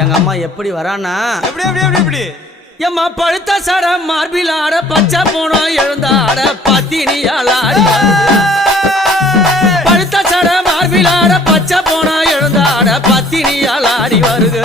எங்க அம்மா எப்படி வரானா எப்படி எப்படி எப்படி எப்படி எம்மா பழுத்த சட மார்பில் ஆட பச்சை போனோம் எழுந்தாட பத்தினியால் ஆடி பழுத்த சட மார்பில் ஆட பச்சை போனோம் எழுந்தாட பத்தினியால் ஆடி வருக